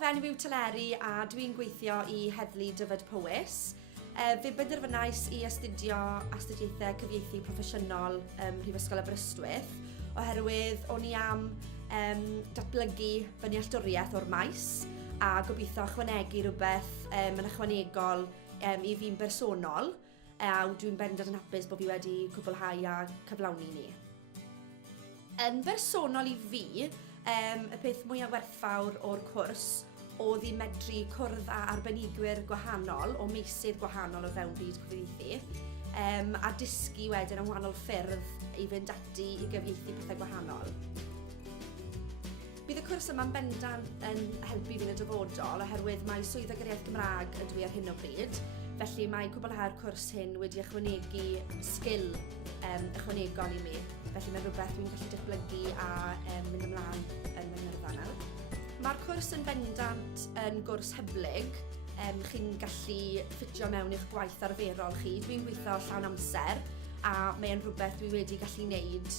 fe enw yw Teleri a dwi'n gweithio i heddlu dyfod Powys. Fe benderfynais i astudio Astudiaethau Cyfieithu Proffesiynol Prifysgol y Aberystwyth oherwydd o'n i am datblygu fy nealltwriaeth o'r maes a gobeithio ychwanegu rhywbeth yn ychwanegol i fi'n bersonol a dwi'n bendant yn hapus bod fi wedi cwblhau a cyflawni ni. Yn bersonol i fi, y peth mwyaf werthfawr o'r cwrs oedd i medru cwrdd â arbenigwyr gwahanol o meysydd gwahanol o fewn byd cyfieithu a dysgu wedyn yn wahanol ffyrdd i fynd ati i gyfieithu pethau gwahanol. Bydd y cwrs yma'n bendant yn helpu fi'n y dyfodol oherwydd mae swyddogoriaeth Gymraeg ydw i ar hyn o bryd, felly mae cwblhau'r cwrs hyn wedi ychwanegu sgil ychwanegol i mi, felly mae'n rhywbeth dwi'n gallu datblygu a mynd ymlaen yn fy ngyrfa nawr. Mae'r cwrs yn bendant yn gwrs hyblyg, chi'n gallu ffitio mewn i'ch gwaith arferol chi. Dwi'n gweithio llawn amser a mae'n rhywbeth dwi wedi gallu wneud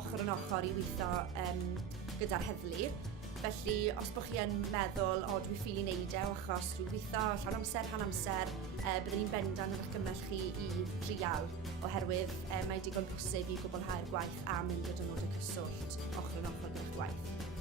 ochr yn ochr i weithio gyda'r heddlu. Felly, os bod chi yn meddwl, dwi'n ffili wneud achos dwi'n gweithio llawn amser, rhan amser, byddwn ni'n bendant yn eich gymell chi i drial, oherwydd mae digon posib i gwblhau'r gwaith a mynd o dynodau cyswllt ochr yn ochr gyda'r gwaith.